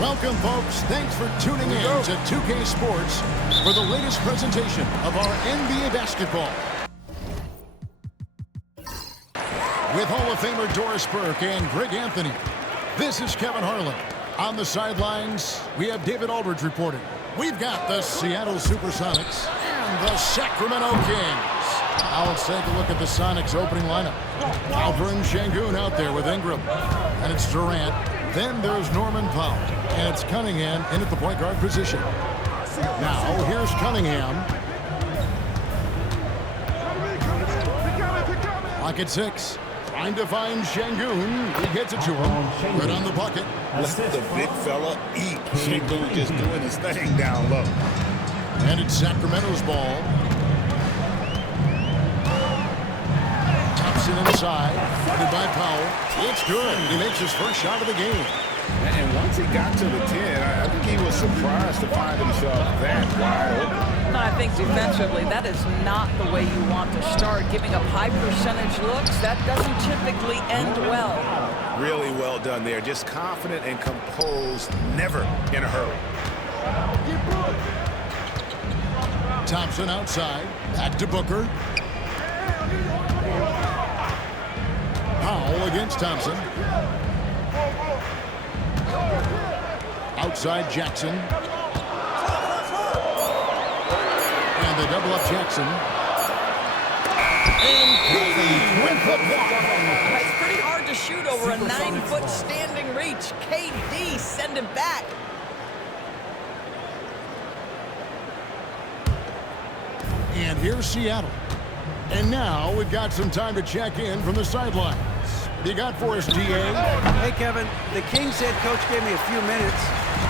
Welcome, folks. Thanks for tuning in to 2K Sports for the latest presentation of our NBA basketball. With Hall of Famer Doris Burke and Greg Anthony, this is Kevin Harlan. On the sidelines, we have David Aldridge reporting. We've got the Seattle SuperSonics and the Sacramento Kings. Now let's take a look at the Sonics opening lineup. Alperen Sengun out there with Ingram. And it's Durant. Then there's Norman Powell. And it's Cunningham in at the point guard position. Now here's Cunningham. Clock at 6. Trying to find Sengun. He gets it to him. Good on the bucket. Let the big fella eat. Sengun just doing his thing down low. And it's Sacramento's ball. Thompson inside. Funded by Powell. It's good. He makes his first shot of the game. And once he got to the 10, I think he was surprised to find himself that wide open. I think defensively, that is not the way you want to start. Giving up high percentage looks, that doesn't typically end well. Really well done there. Just confident and composed, never in a hurry. Thompson outside. Back to Booker. Powell against Thompson. Outside Jackson. And they double up Jackson. And KD with the block. It's pretty hard to shoot over a 9-foot standing reach. KD send it back. And here's Seattle. And now we've got some time to check in from the sidelines. What do you got for us, DA? Hey, Kevin. The Kings head coach gave me a few minutes.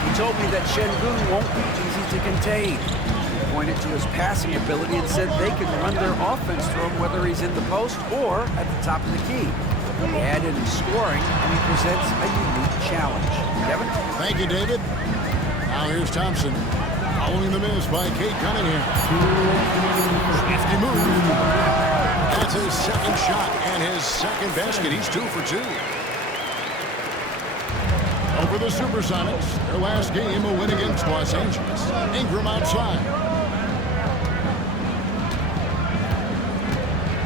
He told me that Sengun won't be easy to contain. He pointed to his passing ability and said they can run their offense through him whether he's in the post or at the top of the key. He added in scoring, and he presents a unique challenge. Kevin? Thank you, David. Now here's Thompson. Following the miss by Cade Cunningham. 50 move. That's his second shot and his second basket. He's 2 for 2. Over the SuperSonics, their last game, a win against Los Angeles. Ingram outside.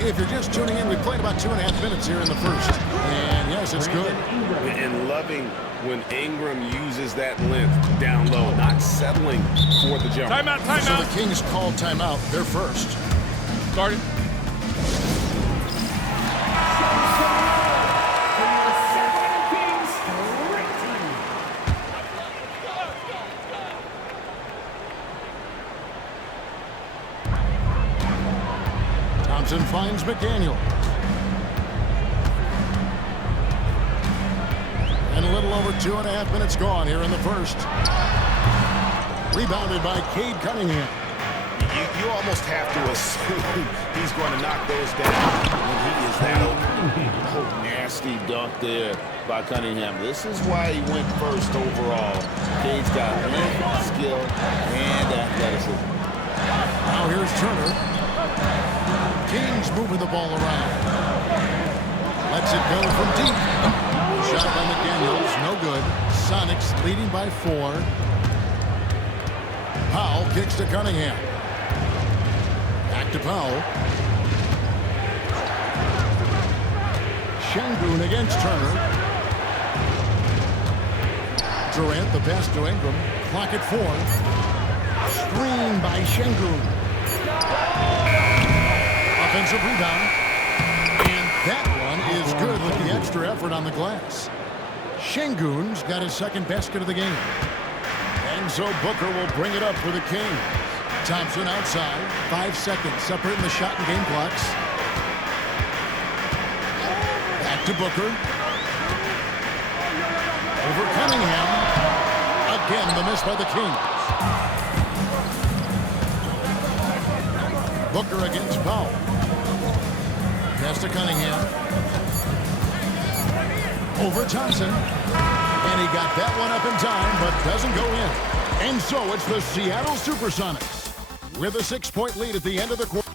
If you're just tuning in, we played about 2.5 minutes here in the first. And yes, it's good. And loving when Ingram uses that length down low, not settling for the jump. Timeout, timeout. So the Kings called timeout. They're first. Started. Thompson finds McDaniel. And a little over 2.5 minutes gone here in the first. Rebounded by Cade Cunningham. You almost have to assume he's going to knock those down when he is that open. Oh, nasty dunk there by Cunningham. This is why he went first overall. Cade's got length, skill, and athleticism. Now here's Turner. Kings moving the ball around. Lets it go from deep. Shot by McDaniels, no good. Sonics leading by 4. Powell kicks to Cunningham. Back to Powell. Sengun against Turner. Durant, the pass to Ingram. Clock at 4. Screen by Sengun. Offensive rebound. And that one is good with the extra effort on the glass. Sengun's got his second basket of the game. And so Booker will bring it up for the Kings. Thompson outside. 5 seconds separating the shot and game clocks. Back to Booker. Over Cunningham. Again, the miss by the Kings. Booker against Powell. Pass to Cunningham. Over Thompson. And he got that one up in time, but doesn't go in. And so it's the Seattle SuperSonics with a 6-point lead at the end of the quarter.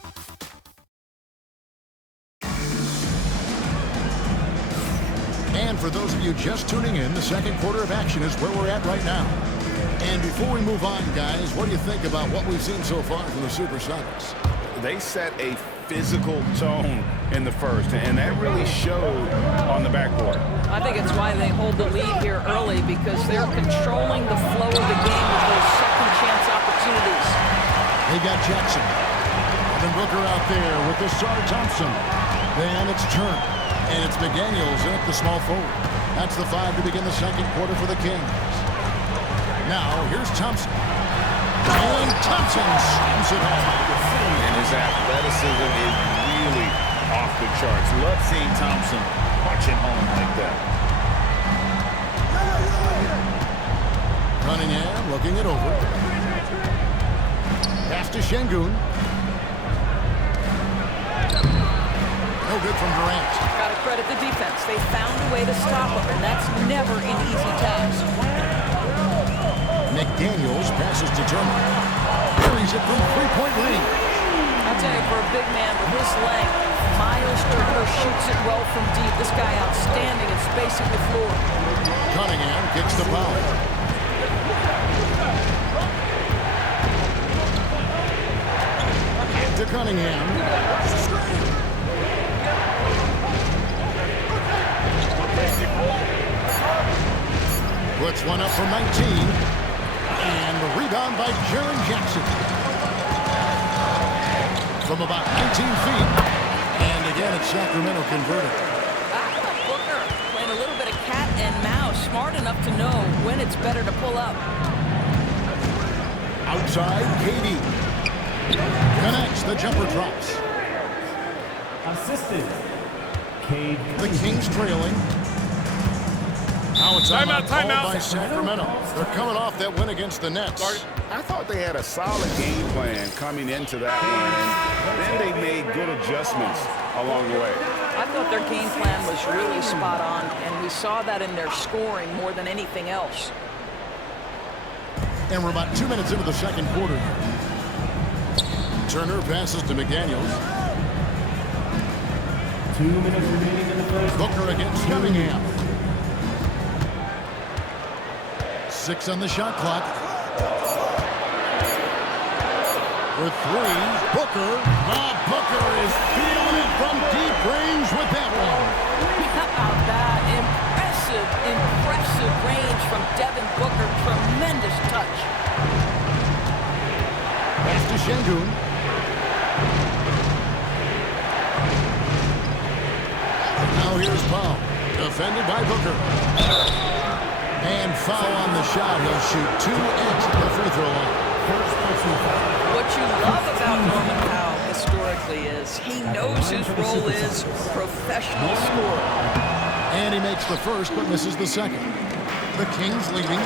And for for those of you just tuning in, the second quarter of action is where we're at right now. And before we move on, guys, what do you think about what we've seen so far from the SuperSonics? They set a physical tone in the first, and that really showed on the backboard. I think it's why they hold the lead here early, because they're controlling the flow of the game with those second chance opportunities. They got Jackson. Devin Booker out there with the Sar Thompson. Then it's Turner. And it's McDaniels in at the small forward. That's the 5 to begin the second quarter for the Kings. Now, here's Thompson. And Thompson slams it home. And his athleticism is really off the charts. Love seeing Thompson punch it home like that. Cunningham looking it over. Pass to Şengün. No good from Durant. Got to credit the defense. They found a way to stop him, and that's never an easy task. McDaniels passes to Turner. Carries it from three-point range. I'll tell you, for a big man with his length, Miles Turner shoots it well from deep. This guy outstanding at spacing the floor. Cunningham kicks the foul. To Cunningham. Puts one up from 19. And the rebound by Jaren Jackson. From about 19 feet. And again, it's Sacramento converted. Booker playing a little bit of cat and mouse. Smart enough to know when it's better to pull up. Outside, KD. Connects, the jumper drops. Assistant, Cade. The Kings trailing. Now it's Timeout. by Sacramento. They're coming off that win against the Nets. I thought they had a solid game plan coming into that one, and then they made good adjustments along the way. I thought their game plan was really spot on, and we saw that in their scoring more than anything else. And we're about 2 minutes into the second quarter here. Turner passes to McDaniels. 2 minutes remaining in the first. Booker against Cunningham. 6 on the shot clock. For 3, Booker. Booker is feeling it from deep range with that one. How about that? Impressive range from Devin Booker. Tremendous touch. Pass to Şengün. Now here's Paul. Defended by Booker. And foul on the shot. He'll shoot 2 at the free throw line. What you love about Norman Powell historically is he knows his role is professional scorer. And he makes the first but misses the second. The Kings leading.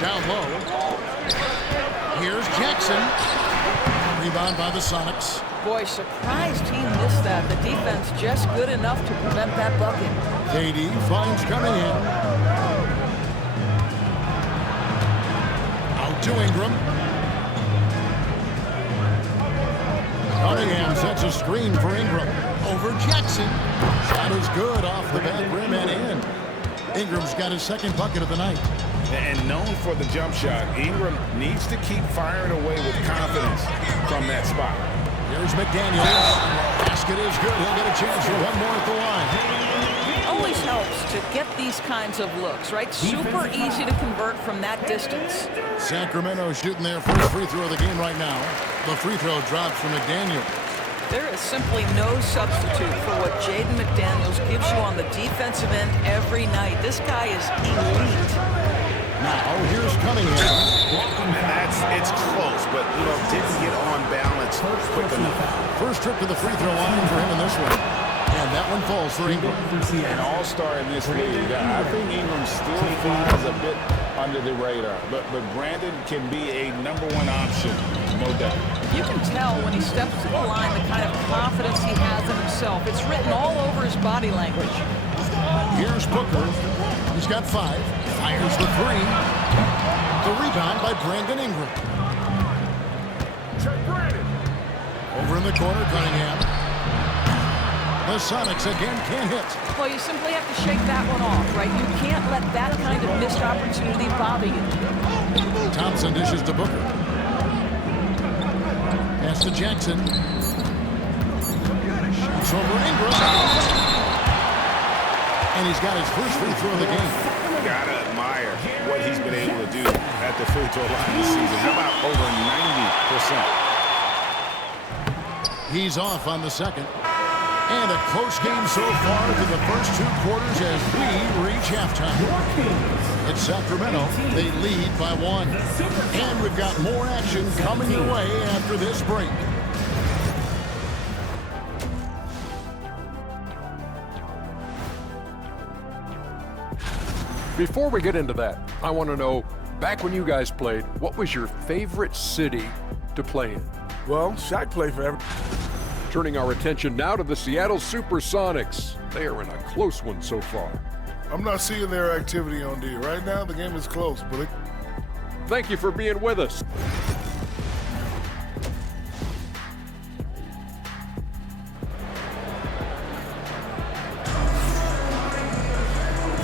Down low. Here's Jackson. Rebound by the Sonics. Boy, surprised he missed that. The defense just good enough to prevent that bucket. KD finds Cunningham. Out to Ingram. Cunningham sets a screen for Ingram. Over Jackson. Shot is good off the back rim and in. Ingram's got his second bucket of the night. And known for the jump shot, Ingram needs to keep firing away with confidence from that spot. Here's McDaniels. Basket is good. He'll get a chance for one more at the line. Always helps to get these kinds of looks, right? Super easy to convert from that distance. Sacramento shooting their first free throw of the game right now. The free throw drops from McDaniels. There is simply no substitute for what Jaden McDaniels gives you on the defensive end every night. This guy is elite. Now, here's Cunningham. It's close, but, didn't get on balance quick enough. First trip to the free throw line for him in this one. And that one falls for Ingram. An all-star in this league. I think Ingram still flies a bit under the radar, but Brandon can be a #1 option, no doubt. You can tell when he steps to the line the kind of confidence he has in himself. It's written all over his body language. Here's Booker. He's got 5. Fires the 3. The rebound by Brandon Ingram. Over in the corner, Cunningham. The Sonics again can't hit. Well, you simply have to shake that one off, right? You can't let that kind of missed opportunity bother you. Thompson dishes to Booker. Pass to Jackson. Shoots over Ingram. And he's got his first free throw of the game. Gotta admire what he's been able to do at the free throw line this season. How about over 90%? He's off on the second. And a close game so far through the first 2 quarters as we reach halftime. It's Sacramento. They lead by 1. And we've got more action coming your way after this break. Before we get into that, I want to know, back when you guys played, what was your favorite city to play in? Well, Shaq played for every... Turning our attention now to the Seattle SuperSonics. They are in a close one so far. I'm not seeing their activity on D. Right now, the game is close, but Thank you for being with us.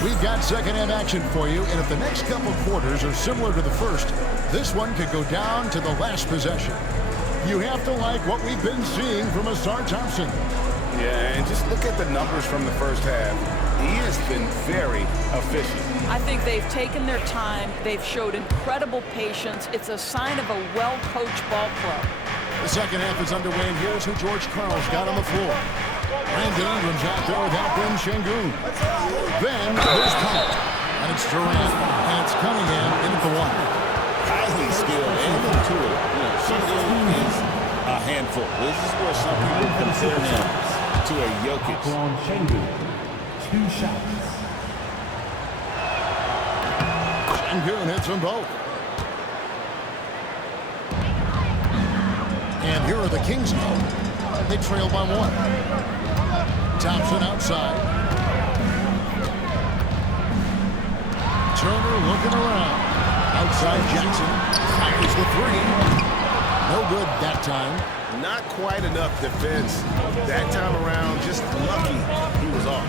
We've got second-half action for you, and if the next couple quarters are similar to the first, this one could go down to the last possession. You have to like what we've been seeing from Asar Thompson. Yeah, and just look at the numbers from the first half. He has been very efficient. I think they've taken their time. They've showed incredible patience. It's a sign of a well-coached ball club. The second half is underway, and here's who George Karl's got on the floor. Brandon Ingram's out there with Alperen Şengün. Then there's Powell, and it's Durant, and it's Cunningham in at the 1. Highly skilled and intuitive. Şengün is a handful. This is where some people compare him to a Jokic. On Şengün, 2 shots. Şengün hits them both. And here are the Kings now. They trail by 1. Thompson outside. Turner looking around. Outside Jackson. Fires the 3. No good that time. Not quite enough defense that time around. Just lucky he was off.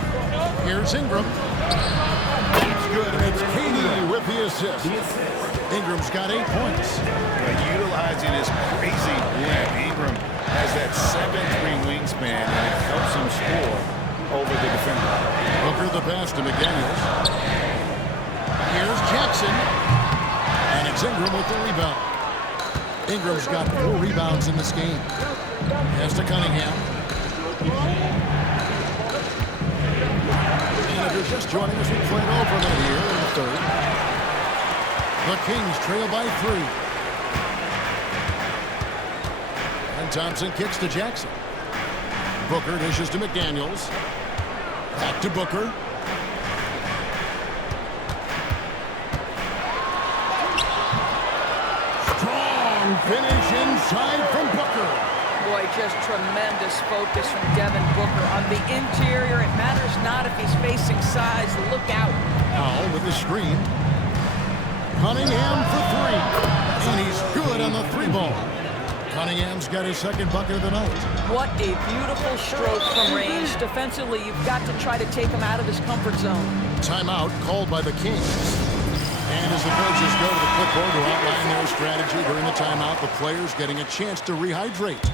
Here's Ingram. It's good, and it's Katie with the assist. Ingram's got 8 points. Utilizing his crazy length, Ingram has that 7'3" wingspan, and it helps him score over the defender. Booker the pass to McDaniels. Here's Jackson. And it's Ingram with the rebound. Ingram's got 4 rebounds in this game. Pass to Cunningham. And if you're just joining us, we played over that here in the third. The Kings trail by 3. And Thompson kicks to Jackson. Booker dishes to McDaniels. Back to Booker. Strong finish inside from Booker. Boy, just tremendous focus from Devin Booker. On the interior, it matters not if he's facing size. Look out. Powell with the screen. Cunningham for 3. And he's good on the 3-ball. Cunningham's got his second bucket of the night. What a beautiful stroke from range. Defensively, you've got to try to take him out of his comfort zone. Timeout called by the Kings. And as the coaches go to the clipboard to outline their strategy during the timeout, the players getting a chance to rehydrate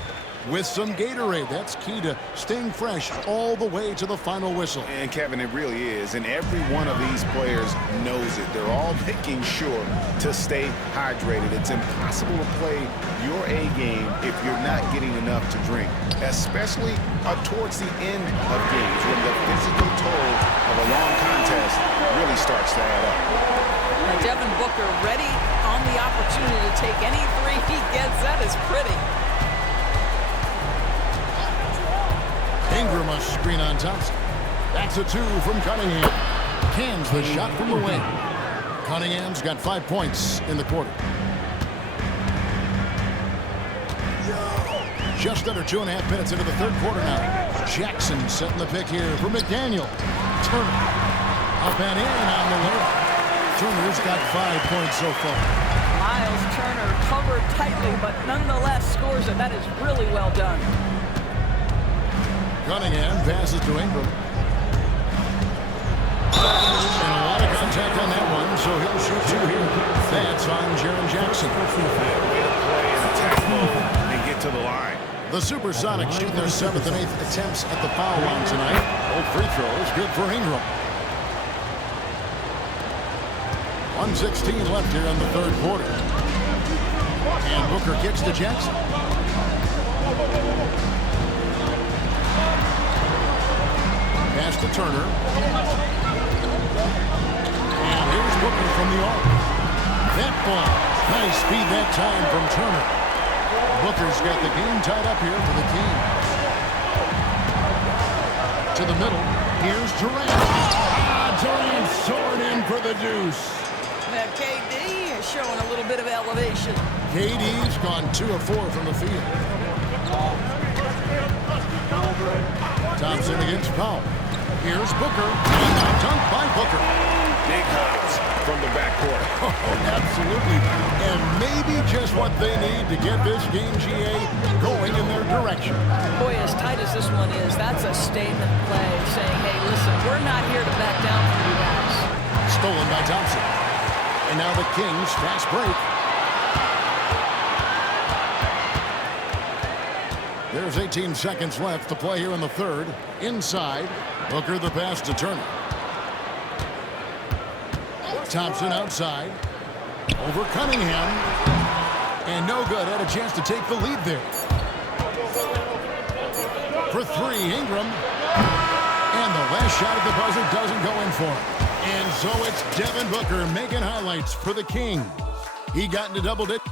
with some Gatorade. That's key to staying fresh all the way to the final whistle. And Kevin, it really is. And every one of these players knows it. They're all making sure to stay hydrated. It's impossible to play your A game if you're not getting enough to drink, especially towards the end of games when the physical toll of a long contest really starts to add up. Devin Booker ready on the opportunity to take any 3 he gets. That is pretty. Ingram a screen on Thompson. That's a 2 from Cunningham. Cans the shot from the wing. Cunningham's got 5 points in the quarter. Just under 2.5 minutes into the third quarter now. Jackson setting the pick here for McDaniel. Turner up and in on the way. Turner's got 5 points so far. Miles Turner covered tightly, but nonetheless scores it. That is really well done. Cunningham passes to Ingram. And a lot of contact on that one, so he'll shoot two here. That's on Jaren Jackson. Way to play in attack mode and get to the line. The SuperSonics shoot their 7th and 8th attempts at the foul line tonight. Both free throws, good for Ingram. 1:16 left here in the third quarter. And Booker kicks to Jackson. Pass to Turner. And here's Booker from the arc. That ball. Nice speed that time from Turner. Booker's got the game tied up here for the Kings. To the middle. Here's Durant. Durant soaring in for the deuce. Now, KD is showing a little bit of elevation. KD's gone 2 of 4 from the field. Thompson against Powell. Here's Booker. And a dunk by Booker. Big hops from the backcourt. Oh, absolutely. And maybe just what they need to get this game, GA, going in their direction. Boy, as tight as this one is, that's a statement play saying, hey, listen, we're not here to back down from you guys. Stolen by Thompson. And now the Kings fast break. There's 18 seconds left to play here in the third. Inside, Booker the pass to Turner. Thompson outside. Over Cunningham. And no good. Had a chance to take the lead there. For three, Ingram. And the last shot at the buzzer doesn't go in for him. And so it's Devin Booker making highlights for the Kings. He got into double digits.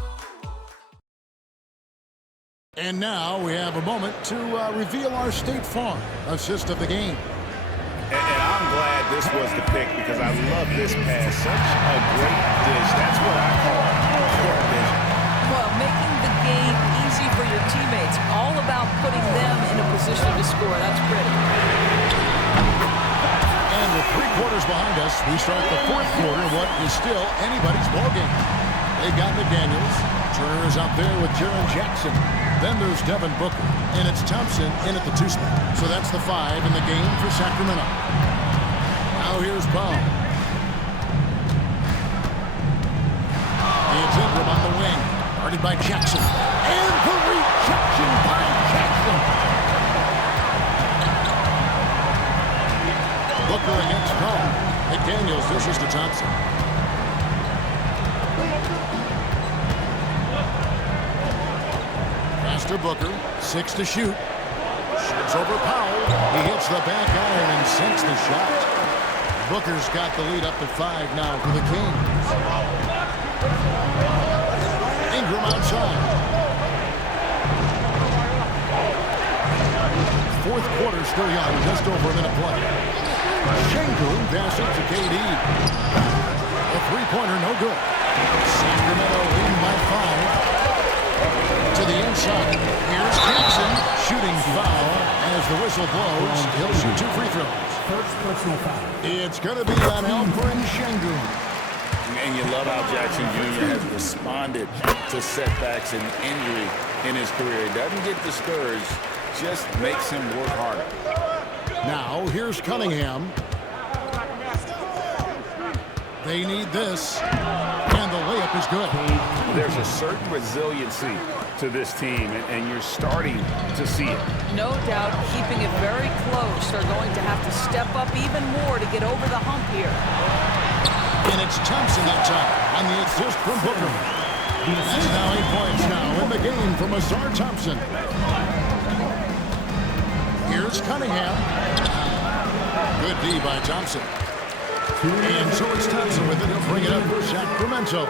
And now we have a moment to reveal our State Farm assist of the game. And I'm glad this was the pick because I love this pass. Such a great dish. That's what I call court vision. Well, making the game easy for your teammates. All about putting them in a position to score. That's pretty. And with 3 quarters behind us, we start the fourth quarter in what is still anybody's ballgame. They've got McDaniels. Turner is out there with Jaren Jackson. Then there's Devin Booker. And it's Thompson in at the 2 spot. So that's the 5 in the game for Sacramento. Now here's Powell. It's Ingram on the wing. Guarded by Jackson. And the rejection by Jackson. Booker against Powell. McDaniels dishes to Thompson. Pass to Booker. 6 to shoot. Shoots over Powell. He hits the back iron and sinks the shot. Booker's got the lead up to 5 now for the Kings. Ingram outside. Fourth quarter still young, just over a minute play. Şengün passes to KD. A three-pointer, no good. Sacramento lead by 5. To the inside. Here's Jackson. Shooting foul as the whistle blows. He'll shoot 2 free throws. First personal foul. It's going to be on Alperen Şengün. And you love how Jackson Jr. has responded to setbacks and injury in his career. He doesn't get discouraged, just makes him work harder. Now, here's Cunningham. They need this. And the layup is good. There's a certain resiliency to this team, and you're starting to see it. No doubt, keeping it very close. They're going to have to step up even more to get over the hump here. And it's Thompson that time on the assist from Booker. That's now 8 points now in the game from Azar Thompson. Here's Cunningham. Good D by Thompson. And so it's Thompson with it. He'll bring it up for Sacramento.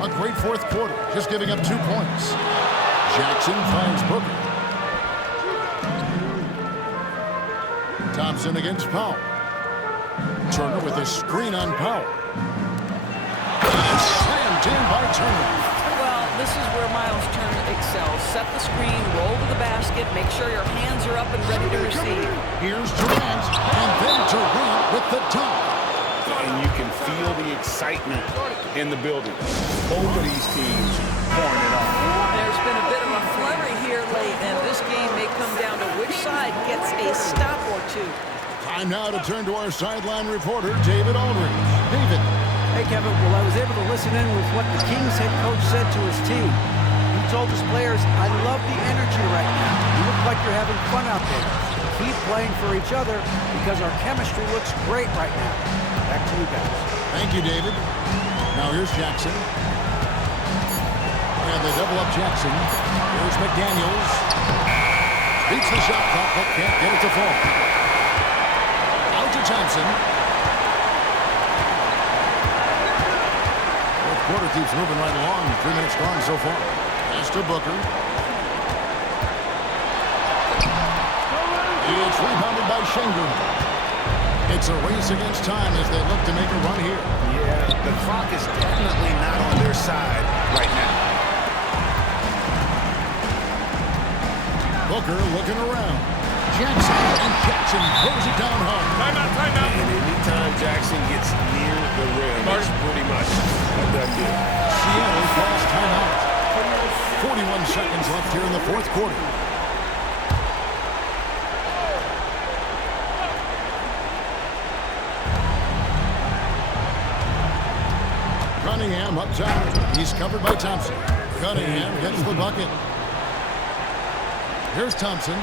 A great fourth quarter, just giving up 2 points. Jackson finds Booker. Thompson against Powell. Turner with a screen on Powell. And slammed in by Turner. Well, this is where Miles Turner excels. Set the screen, roll to the basket, make sure your hands are up and ready to receive. Here's Durant, and then Durant with the dunk. And you can feel the excitement in the building. Both of these teams pouring it on. There's been a bit of a flurry here late, and this game may come down to which side gets gets a stop or two. Time now to turn to our sideline reporter, David Aldridge. David. Hey, Kevin. Well, I was able to listen in with what the Kings head coach said to his team. He told his players, I love the energy right now. You look like you're having fun out there. Keep playing for each other because our chemistry looks great right now. Back to you guys. Thank you, David. Now here's Jackson. And they double up Jackson. Here's McDaniels. Beats the shot clock, but can't get it to fall. Out to Thompson. Fourth quarter keeps moving right along. 3 minutes gone so far. Pass to Booker. It's rebounded by Schengen. It's a race against time as they look to make a run here. Yeah, the clock is definitely not on their side right now. Booker looking around. Jackson, and Jackson throws it down hard. Timeout. And anytime Jackson gets near the rim, it's pretty much a done deal. Seattle calls timeout. 41 seconds left here in the fourth quarter. Cunningham up top. He's covered by Thompson. Cunningham gets the bucket. Here's Thompson.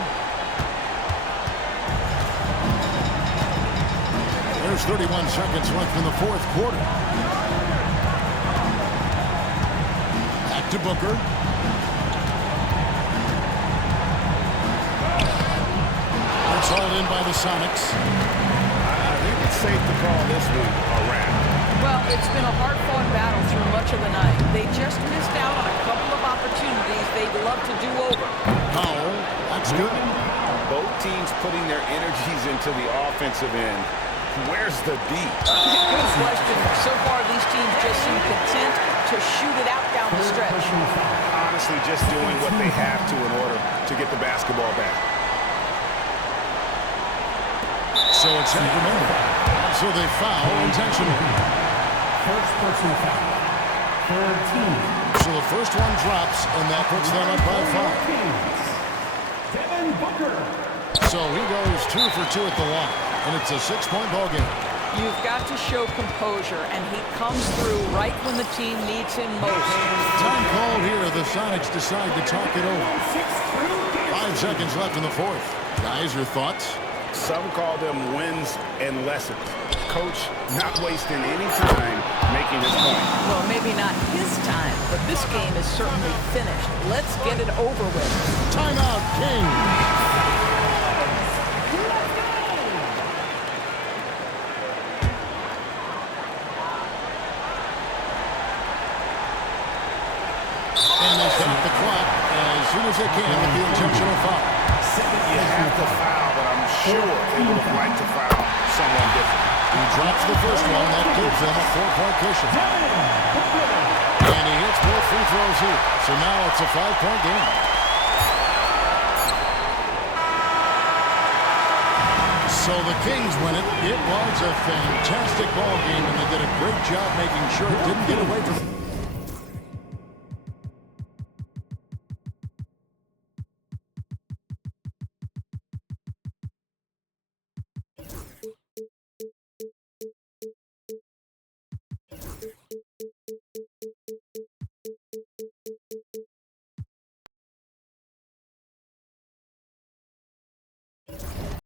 There's 31 seconds left in the fourth quarter. Back to Booker. It's hauled in by the Sonics. I think it's safe to call this one a wrap. Well, it's been a hard-fought battle through much of the night. They just missed out on a couple of opportunities they'd love to do over. Powell, that's good. Both teams putting their energies into the offensive end. Where's the D? Good question. So far, these teams just seem content to shoot it out down the stretch. Honestly, just doing what they have to in order to get the basketball back. So it's Sacramento. So they foul intentionally. First personal foul. Third team. So the first one drops, and that puts them up by 5. Devin Booker. So he goes 2 for 2 at the line, and it's a 6-point ball game. You've got to show composure, and he comes through right when the team needs him most. Time called here. The Sonics decide to talk it over. 5 seconds left in the fourth. Guys, your thoughts? Some call them wins and lessons. Coach not wasting any time making his point. Well, maybe not his time, but this game is certainly finished. Let's get it over with. Timeout, King. And they stop the clock as soon as they can with the intentional foul. You have to foul, but I'm sure they would have liked to foul someone different. He drops the first one. That gives them a 4-point cushion. And he hits both free throws here. So now it's a 5-point game. So the Kings win it. It was a fantastic ball game, and they did a great job making sure it didn't get away from them.